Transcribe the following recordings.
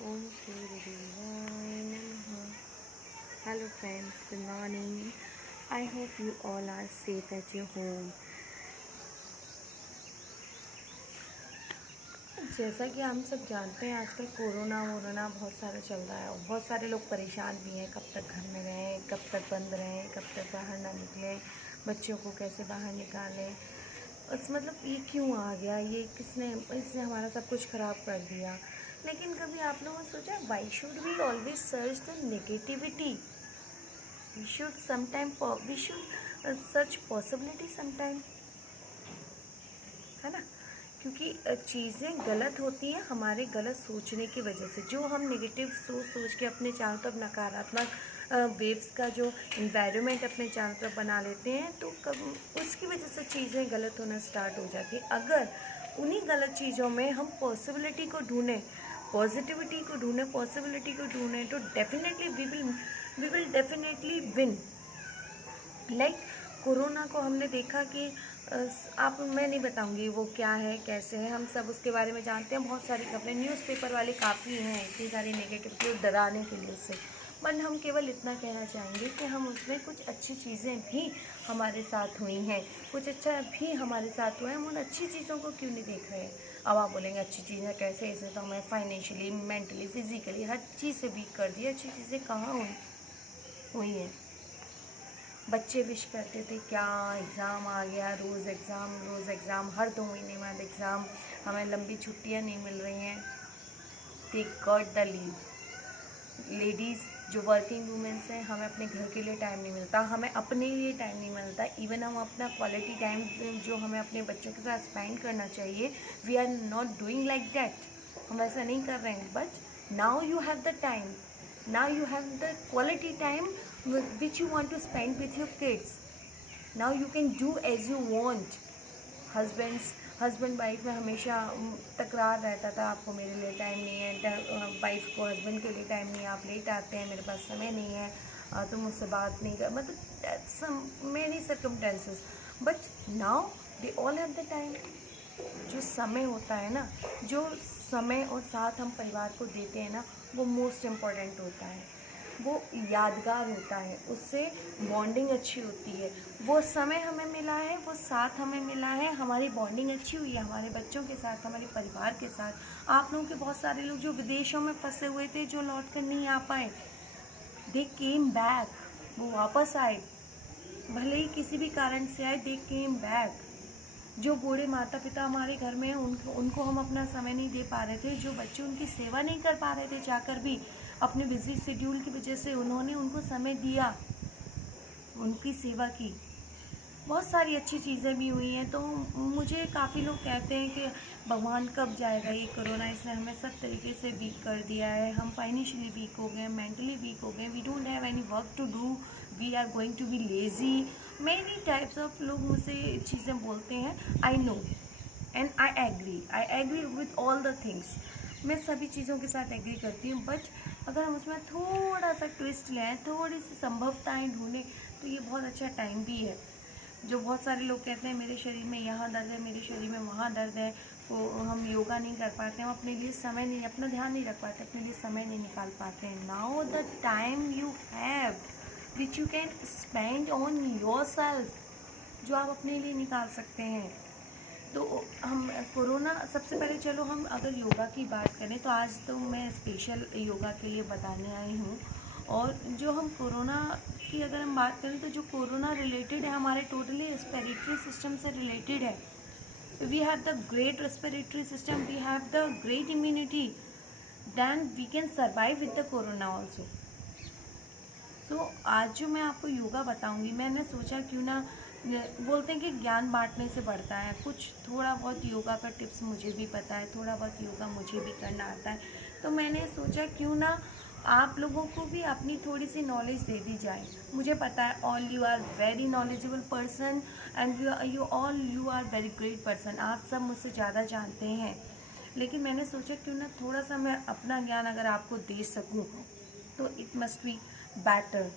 Om Shri Devaya Namaha. Hello friends, good morning. I hope you all are safe at your home. जैसा कि हम सब जानते हैं आजकल कोरोना बहुत सारा चल रहा है और बहुत सारे लोग परेशान भी हैं। कब तक घर में रहें, कब तक बंद रहें, कब तक बाहर ना निकलें, बच्चों को कैसे बाहर निकालें। मतलब ये क्यों आ गया, ये इसने हमारा सब कुछ ख़राब कर दिया। लेकिन कभी आप लोगों ने सोचा why should we always search the negativity? We should search possibility sometime, है ना। क्योंकि चीज़ें गलत होती हैं हमारे गलत सोचने की वजह से। जो हम नेगेटिव सोच के अपने चारों तरफ नकारात्मक वेव्स का जो इन्वायरमेंट अपने चारों तरफ बना लेते हैं, तो उसकी वजह से चीज़ें गलत होना स्टार्ट हो जाती हैं। अगर उन्हीं गलत चीज़ों में हम पॉसिबिलिटी को ढूंढें, पॉजिटिविटी को ढूंढें, पॉसिबिलिटी को ढूंढें, तो definitely we will definitely win. Like corona को हमने देखा कि मैं नहीं बताऊंगी वो क्या है कैसे है, हम सब उसके बारे में जानते हैं। बहुत सारी खबरें न्यूज़पेपर वाले काफ़ी हैं इतनी सारी नेगेटिविटी और डराने के लिए उससे। बट हम केवल इतना कहना चाहेंगे कि हम उसमें कुछ अच्छी चीज़ें भी हमारे साथ हुई हैं, कुछ अच्छा भी हमारे साथ हुआ है। हम उन अच्छी चीज़ों को क्यों नहीं देख रहे हैं? अब आप बोलेंगे अच्छी चीज़ें कैसे? इसे तो हमें फाइनेंशियली, मेंटली, फिजिकली हर चीज़ से वीक कर दिया। अच्छी चीज़ें कहाँ हुई हैं? बच्चे विश करते थे क्या एग्ज़ाम आ गया, रोज़ एग्ज़ाम, हर 2 महीने बाद एग्ज़ाम, हमें लंबी छुट्टियां नहीं मिल रही हैं। They got the leave. Ladies जो वर्किंग वूमेंस हैं, हमें अपने घर के लिए टाइम नहीं मिलता, हमें अपने लिए टाइम नहीं मिलता। इवन हम अपना क्वालिटी टाइम जो हमें अपने बच्चों के साथ स्पेंड करना चाहिए, we are not doing like that. हम ऐसा नहीं कर रहे हैं। But now you have the time, now you have the quality time which you want to spend with your kids. Now you can do as you want. Husband wife में हमेशा तकरार रहता था, आपको मेरे लिए टाइम नहीं है, वाइफ को हस्बैंड के लिए टाइम नहीं है, आप लेट आते हैं, मेरे पास समय नहीं है, तुम मुझसे बात नहीं कर, मतलब many circumstances. But now they all have the time. जो समय होता है ना, जो समय और साथ हम परिवार को देते हैं ना, वो मोस्ट इम्पॉर्टेंट होता है, वो यादगार होता है, उससे बॉन्डिंग अच्छी होती है। वो समय हमें मिला है, वो साथ हमें मिला है, हमारी बॉन्डिंग अच्छी हुई है हमारे बच्चों के साथ, हमारे परिवार के साथ। आप लोगों के बहुत सारे लोग जो विदेशों में फंसे हुए थे, जो लौट कर नहीं आ पाए, दे केम बैक, वो वापस आए, भले ही किसी भी कारण से आए, दे केम बैक। जो बूढ़े माता पिता हमारे घर में हैं, उनको हम अपना समय नहीं दे पा रहे थे, जो बच्चे उनकी सेवा नहीं कर पा रहे थे चाहकर भी, अपने बिजी शेड्यूल की वजह से उन्होंने उनको समय दिया, उनकी सेवा की। बहुत सारी अच्छी चीज़ें भी हुई हैं। तो मुझे काफ़ी लोग कहते हैं कि भगवान कब जाएगा ये कोरोना, इसने हमें सब तरीके से वीक कर दिया है, हम फाइनेंशियली वीक हो गए, मेंटली वीक हो गए, we don't have any work to do, we are going to be lazy. Many types of लोग मुझसे चीज़ें बोलते हैं। I know and I agree with all the things. मैं सभी चीज़ों के साथ एग्री करती हूँ। बट अगर हम उसमें थोड़ा सा ट्विस्ट लें, थोड़ी सी संभवताएँ ढूंढें, तो ये बहुत अच्छा टाइम भी है। जो बहुत सारे लोग कहते हैं मेरे शरीर में यहाँ दर्द है, मेरे शरीर में वहाँ दर्द है, वो हम योगा नहीं कर पाते, हम अपने लिए समय नहीं, अपना ध्यान नहीं रख पाते, अपने लिए समय नहीं निकाल पाते हैं। Now the time you have which you can spend on your self, जो आप अपने लिए निकाल सकते हैं। तो हम कोरोना, सबसे पहले चलो हम अगर योगा की बात करें, तो आज तो मैं स्पेशल योगा के लिए बताने आई हूँ। और जो हम कोरोना की अगर हम बात करें, तो जो कोरोना रिलेटेड है, हमारे टोटली रेस्पिरेटरी सिस्टम से रिलेटेड है। We have the great respiratory system, we have the great immunity, then we can survive with the corona also. तो आज जो मैं आपको योगा बताऊंगी, मैंने सोचा क्यों ना, बोलते हैं कि ज्ञान बांटने से बढ़ता है, कुछ थोड़ा बहुत योगा का टिप्स मुझे भी पता है, थोड़ा बहुत योगा मुझे भी करना आता है। तो मैंने सोचा क्यों ना आप लोगों को भी अपनी थोड़ी सी नॉलेज दे दी जाए। मुझे पता है all you are very knowledgeable person and you are very great person, आप सब मुझसे ज़्यादा जानते हैं। लेकिन मैंने सोचा क्यों ना थोड़ा सा मैं अपना ज्ञान अगर आपको दे सकूं, तो इट मस्ट बी बेटर।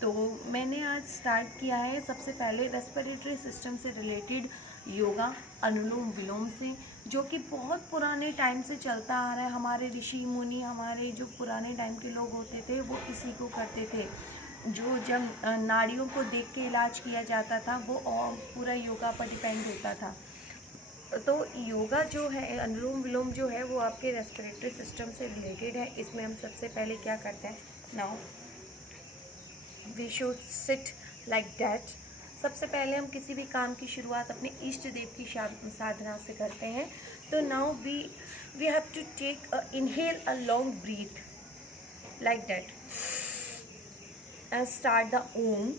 तो मैंने आज स्टार्ट किया है सबसे पहले रेस्पिरेटरी सिस्टम से रिलेटेड योगा अनुलोम विलोम से, जो कि बहुत पुराने टाइम से चलता आ रहा है। हमारे ऋषि मुनि, हमारे जो पुराने टाइम के लोग होते थे वो इसी को करते थे। जो जब नाड़ियों को देख के इलाज किया जाता था वो पूरा योगा पर डिपेंड होता था। तो योगा जो है, अनुलोम विलोम जो है, वो आपके रेस्पिरेटरी सिस्टम से रिलेटेड है। इसमें हम सबसे पहले क्या करते हैं, now we should sit like that. सबसे पहले हम किसी भी काम की शुरुआत अपने इष्ट देव की साधना से करते हैं। तो now we have to take inhale a long breath like that and start the Om.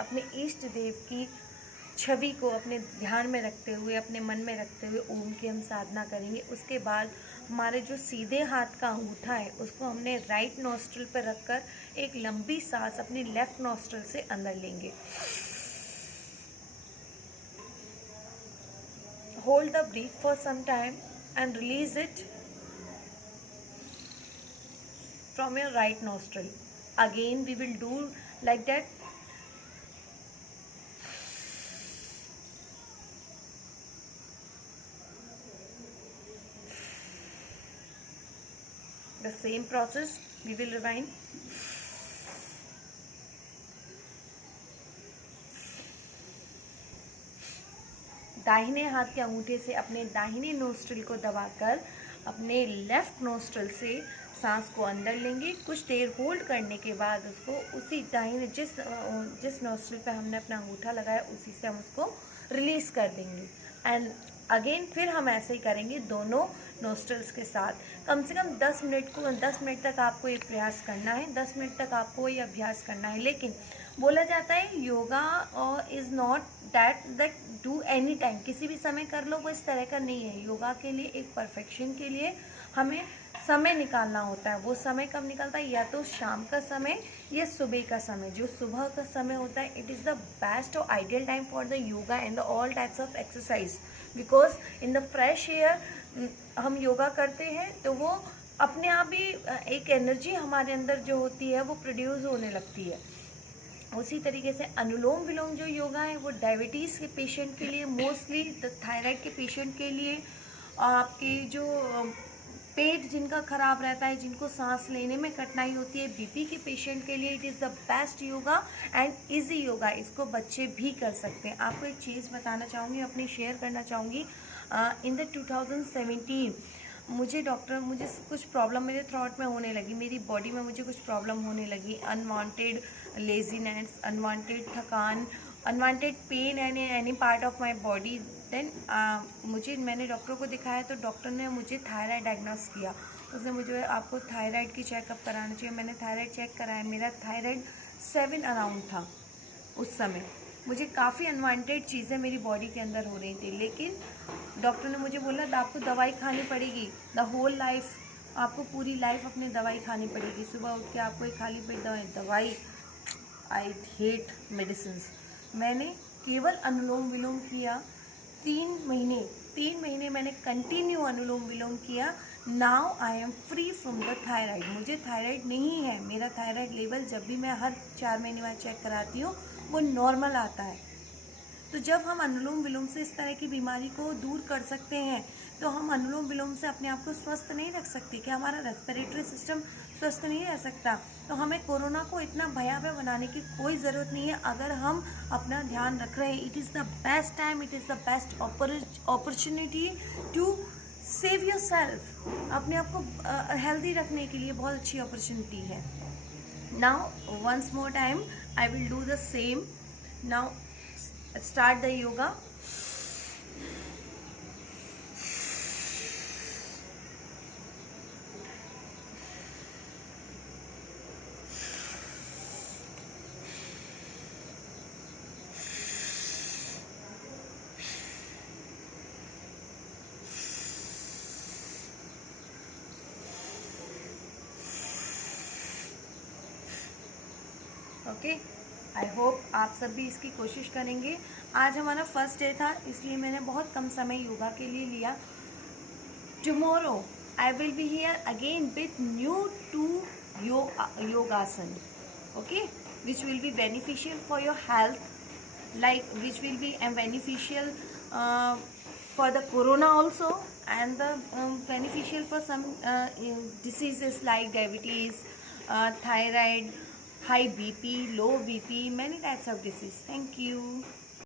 अपने इष्ट देव की छवि को अपने ध्यान में रखते हुए, अपने मन में रखते हुए ओम की हम साधना करेंगे। उसके बाद हमारे जो सीधे हाथ का अंगूठा है उसको हमने राइट नॉस्ट्रिल पर रखकर एक लंबी सांस अपनी लेफ्ट नॉस्ट्रिल से अंदर लेंगे। Hold the breath for some time and release it from your right nostril. Again we will do like that. The same process we will rewind. दाहिने हाथ के अंगूठे से अपने दाहिने नोस्ट्रिल को दबाकर अपने लेफ्ट नोस्ट्रिल से सांस को अंदर लेंगे। कुछ देर होल्ड करने के बाद उसको उसी दाहिने जिस नोस्ट्रिल पे हमने अपना अंगूठा लगाया उसी से हम उसको रिलीज कर देंगे। एंड अगेन फिर हम ऐसे ही करेंगे दोनों नोस्ट्रल्स के साथ। कम से कम 10 मिनट तक आपको ये प्रयास करना है, 10 मिनट तक आपको ये अभ्यास करना है। लेकिन बोला जाता है yoga is not that do any time, किसी भी समय कर लो, वो इस तरह का नहीं है। योगा के लिए एक परफेक्शन के लिए हमें समय निकालना होता है। वो समय कब निकलता है, या तो शाम का समय या सुबह का समय। जो सुबह का समय होता है इट इज़ द बेस्ट और ideal time for the yoga and the all types of exercise, because in the fresh air हम योगा करते हैं तो वो अपने आप ही एक एनर्जी हमारे अंदर जो होती है वो प्रोड्यूस होने लगती है। उसी तरीके से अनुलोम विलोम जो योगा है वो डायबिटीज़ के पेशेंट के लिए, मोस्टली थायराइड के पेशेंट के लिए, आपकी जो पेट जिनका ख़राब रहता है, जिनको सांस लेने में कठिनाई होती है, बीपी के पेशेंट के लिए it is the best yoga and easy yoga. इसको बच्चे भी कर सकते हैं। आपको एक चीज़ बताना चाहूँगी, अपनी शेयर करना चाहूँगी। इन द 2017 मुझे कुछ प्रॉब्लम मेरे थ्रॉट में होने लगी, मेरी बॉडी में मुझे कुछ प्रॉब्लम होने लगी। अनवांटेड लेजीनेस, अनवांटेड थकान, unwanted pain and any part of my body. Then मैंने डॉक्टर को दिखाया तो डॉक्टर ने मुझे थायराइड डायग्नोस किया। उसने मुझे आपको थायराइड की चेकअप कराना चाहिए। मैंने थायराइड चेक कराया, मेरा थायराइड 7 अराउंड था उस समय। मुझे काफ़ी अनवांटेड चीज़ें मेरी बॉडी के अंदर हो रही थी, लेकिन डॉक्टर ने मुझे बोला आपको दवाई खानी पड़ेगी द होल लाइफ, आपको पूरी लाइफ अपनी दवाई खानी पड़ेगी। सुबह उठ के आपको एक खाली पेट दवाई। I hate medicine. मैंने केवल अनुलोम विलोम किया 3 महीने मैंने कंटिन्यू अनुलोम विलोम किया। Now I am free from the thyroid. मुझे थायराइड नहीं है। मेरा थायराइड लेवल जब भी मैं हर 4 महीने बाद चेक कराती हूँ वो नॉर्मल आता है। तो जब हम अनुलोम विलोम से इस तरह की बीमारी को दूर कर सकते हैं तो हम अनुलोम विलोम से अपने आप को स्वस्थ नहीं रख सकते? क्या हमारा रेस्पिरेटरी सिस्टम स्वस्थ नहीं रह सकता? तो हमें कोरोना को इतना भयावह बनाने की कोई ज़रूरत नहीं है अगर हम अपना ध्यान रख रहे हैं। It is the best time, it is the best opportunity to save yourself. अपने आप को हेल्दी रखने के लिए बहुत अच्छी अपॉर्चुनिटी है। Now once more time I will do the same. Now start the yoga. Okay, I hope आप सब भी इसकी कोशिश करेंगे। आज हमारा फर्स्ट डे था, इसलिए मैंने बहुत कम समय योगा के लिए लिया। Tomorrow I will be here again with new two yogasan, okay, which will be beneficial for your health, like which will be beneficial for the corona also, and the beneficial for some diseases like diabetes, thyroid, high BP, low BP, many types of disease. Thank you.